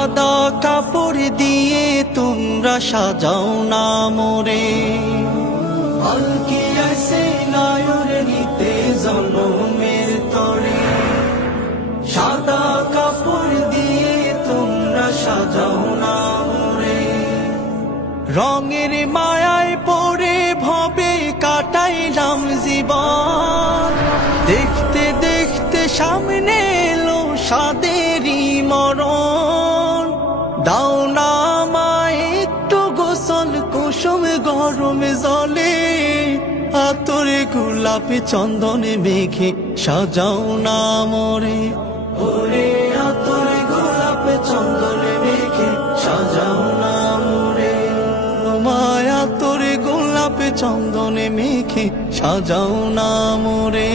সাদা কাপড় দিয়ে তোমরা সাজাও না মোরে, পালকিয়ায় সেই নায়র নিতে জনমের তরে। সাদা কাপড় দিয়ে তোমরা সাজাও না মোরে, রঙের মায়ায় পড়ে ভবে কাটাইলাম জীবন। দেখতে দেখতে সামনে এলো সাদেরই মরণ। দাও না আমায় একটু গোসল কুসুম গরম জলে, আতরে গোলাপে চন্দনে মেঘে সাজাও না মোরে। ওরে আতরে গোলাপে চন্দনে মেঘে সাজাও না মোরে, মায়া তোরে গোলাপে চন্দনে মেঘে সাজাও না মোরে।